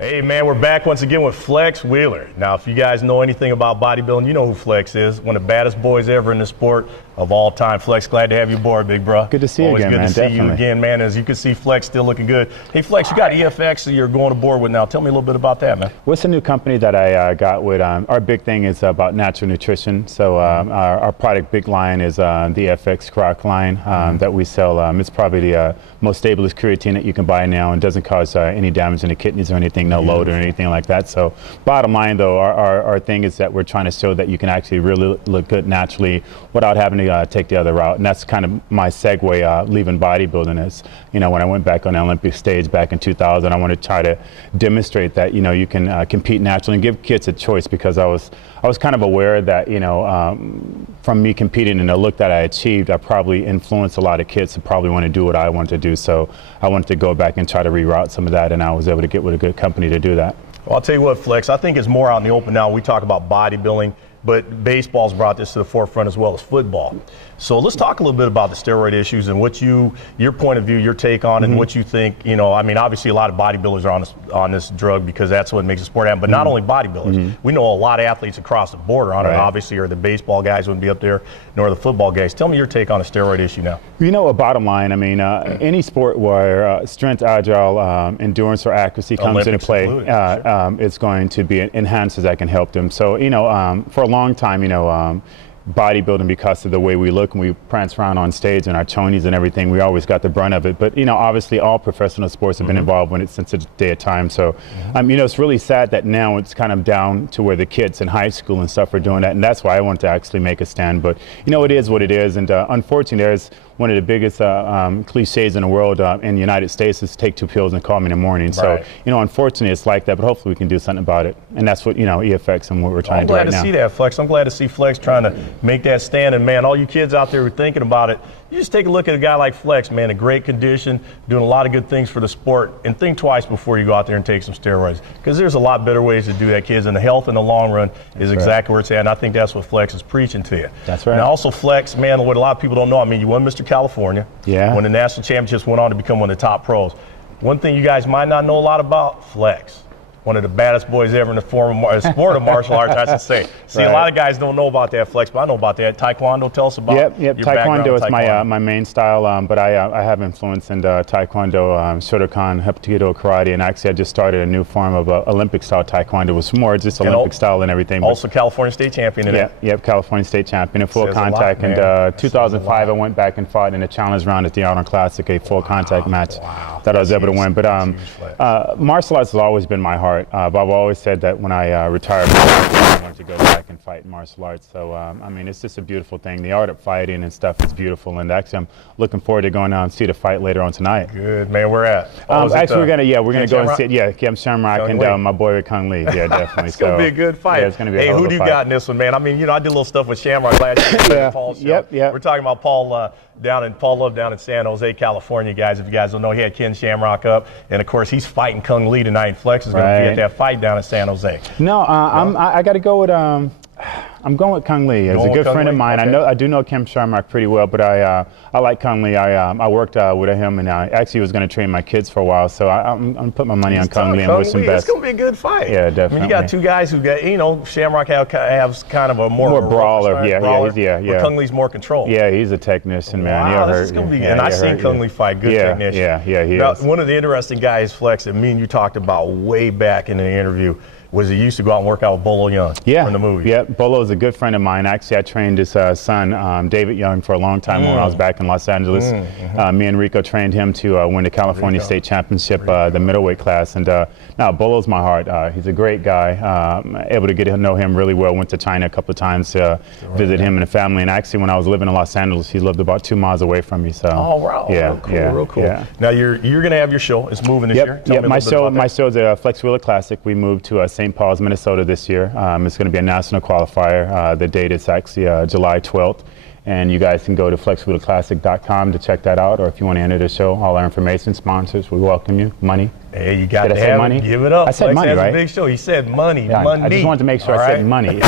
Hey man, we're back once again with Flex Wheeler. Now, if you guys know anything about bodybuilding, you know who Flex is. One of the baddest boys ever in the sport of all time. Flex, glad to have you aboard, big bro. Good to see you again, man. Always good to see you again, man. As you can see, Flex still looking good. Hey, Flex, you got EFX that you're going aboard with now. Tell me a little bit about that, man. What's a new company that I got with? Our big thing is about natural nutrition. So our product big line is the EFX Croc line that we sell. It's probably the most stablest creatine that you can buy now and doesn't cause any damage in the kidneys or anything, no load or anything like that. So bottom line, though, our thing is that we're trying to show that you can actually really look good naturally without having to take the other route. And that's kind of my segue leaving bodybuilding is, when I went back on the Olympic stage back in 2000, I want to try to demonstrate that, you can compete naturally and give kids a choice, because I was kind of aware that, from me competing and the look that I achieved, I probably influenced a lot of kids to probably want to do what I want to do. So I wanted to go back and try to reroute some of that, and I was able to get with a good company to do that. Well, I'll tell you what, Flex, I think it's more out in the open now. We talk about bodybuilding, but baseball's brought this to the forefront as well as football. So let's talk a little bit about the steroid issues and what your point of view, your take on it, and what you think. Obviously a lot of bodybuilders are on this drug because that's what makes the sport happen. But not only bodybuilders, we know a lot of athletes across the board are on it. Obviously, or the baseball guys wouldn't be up there, nor the football guys. Tell me your take on the steroid issue now. A bottom line, any sport where strength, agile, endurance, or accuracy comes into play, it's going to be enhanced that can help them. So, for a long time, bodybuilding, because of the way we look and we prance around on stage and our chonies and everything, we always got the brunt of it. But obviously all professional sports have been involved in it since the day of time. So it's really sad that now it's kind of down to where the kids in high school and stuff are doing that, and that's why I want to actually make a stand. But it is what it is, and unfortunately there's one of the biggest cliches in the world in the United States is take 2 pills and call me in the morning. So unfortunately it's like that, but hopefully we can do something about it, and that's what EFX and what we're trying to do right now. I'm glad to see that, Flex. I'm glad to see Flex trying to make that stand. And man, all you kids out there who are thinking about it, you just take a look at a guy like Flex, man, in great condition, doing a lot of good things for the sport, and think twice before you go out there and take some steroids, because there's a lot better ways to do that, kids, and the health in the long run is exactly where it's at, and I think that's what Flex is preaching to you. That's right. Now also, Flex, man, what a lot of people don't know, you won Mr. California. Yeah. When the national championships, went on to become one of the top pros. One thing you guys might not know a lot about, Flex. One of the baddest boys ever in the sport of martial arts, I should say. See, a lot of guys don't know about that, Flex, but I know about that. Taekwondo, tell us about your Taekwondo is my main style, but I have influence in Taekwondo, Shotokan, Hapkido, karate, and actually I just started a new form of Olympic-style Taekwondo. It was more just Olympic style and everything. Also California State champion in it. Yep, California State champion in full contact. And 2005, I went back and fought in a challenge round at the Arnold Classic, a full contact match that I was able to win. But martial arts has always been my heart. But I've always said that when I retired, I wanted to go back and fight in martial arts. So, it's just a beautiful thing. The art of fighting and stuff is beautiful. And actually, I'm looking forward to going out and see the fight later on tonight. Good, man. Where at? Actually, we're gonna go and see it. Yeah, Kim Shamrock and my boy Kung Lee. Yeah, definitely. It's gonna be a good fight. Yeah, it's gonna be a hell of a who do you got in this one, man? I did a little stuff with Shamrock last year. Paul's show. We're talking about Paul Love down in San Jose, California, guys. If you guys don't know, he had Ken Shamrock up, and of course he's fighting Kung Lee tonight. Flex is going to be at that fight down in San Jose. No, I got to go with I'm going with Kung Lee. He's a good friend of mine. Okay. I do know Kim Shamrock pretty well, but I like Kung Lee. I worked with him, and I actually was going to train my kids for a while, so I'm going to put my money on Kung Lee and wish him best. It's going to be a good fight. Yeah, definitely. You got two guys who got, Shamrock has kind of a more brawler. Yeah. Kung Lee's more control. Yeah, he's a technician, man. Wow, this is going to be. And I've seen Kung Lee fight. Good technician. Yeah, he is. One of the interesting guys, Flex, that me and you talked about way back in the interview, was he used to go out and work out with Bolo Young from the movie. Yeah, Bolo is a good friend of mine. Actually, I trained his son, David Young, for a long time when I was back in Los Angeles. Me and Rico trained him to win the California State Championship, the middleweight class. And now Bolo's my heart. He's a great guy. Able to get to know him really well. Went to China a couple of times to visit him and the family. And actually, when I was living in Los Angeles, he lived about 2 miles away from me. So. Oh, wow. Yeah, real cool. Yeah. Now you're going to have your show. It's moving this year. Yeah, my show is a Flex Wheeler Classic. We moved to St. Paul's, Minnesota this year. It's going to be a national qualifier. The date is actually July 12th. And you guys can go to flexwheelerclassic.com to check that out, or if you want to enter the show, all our information, sponsors, we welcome you. Money. Hey, you got to have money. Give it up. I said Flex money, has right? A big show. He said money. Yeah, money. I just wanted to make sure I said money.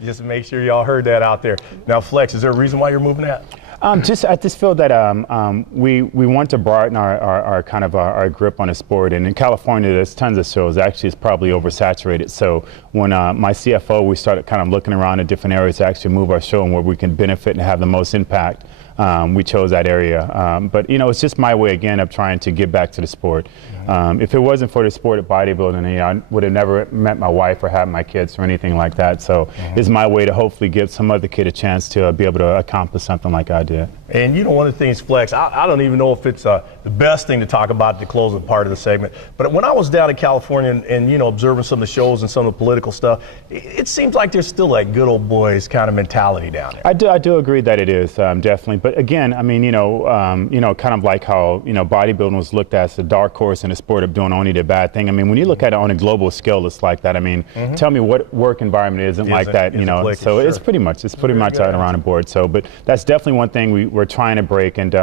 Just make sure y'all heard that out there. Now, Flex, is there a reason why you're moving that? I just feel that we want to broaden our kind of our grip on the sport, and in California there's tons of shows. Actually, it's probably oversaturated. So when my CFO, we started kind of looking around at different areas to actually move our show and where we can benefit and have the most impact. We chose that area, but you know, it's just my way again of trying to give back to the sport. If it wasn't for the sport of bodybuilding, you know, I would have never met my wife or had my kids or anything like that. So it's my way to hopefully give some other kid a chance to be able to accomplish something like I did. And you know, one of the things, Flex, I don't even know if it's the best thing to talk about to close the part of the segment, but when I was down in California and you know, observing some of the shows and some of the political stuff, it seems like there's still that good old boys kind of mentality down there. I do agree that it is, definitely. But again, I mean, you know, kind of like how, you know, bodybuilding was looked at as the dark horse in the sport of doing only the bad thing. I mean, when you look at it on a global scale, it's like that. I mean, tell me what work environment isn't like that, you know? So sure. it's pretty much out around the board. So, but that's definitely one thing we're trying to break, and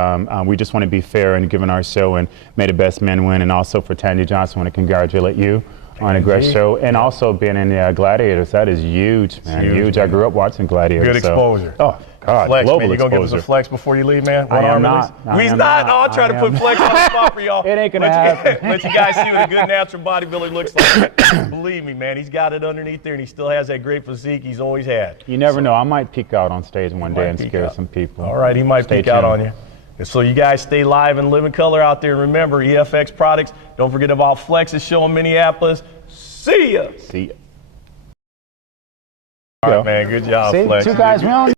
we just want to be fair and giving our show, and may the best men win. And also for Tandy Johnson, I want to congratulate you on a great show, and also being in the Gladiators. That is huge, man. Huge. I grew up watching Gladiators. Good exposure. Oh, God, Flex, global man, you gonna give us a exposure. flex before you leave, man? I am not. He's not. Oh, I'm trying to put Flex on the spot for y'all. It ain't gonna happen. Let you guys see what a good natural bodybuilder looks like. Believe me, man, he's got it underneath there, and he still has that great physique he's always had. You never know. I might peek out on stage one day and scare some people. All right, he might peek out on you. And so you guys stay live and live in color out there. And remember, EFX products. Don't forget about Flex's show in Minneapolis. See ya. See ya. All right, man. Good job, Flex. See, two guys, we don't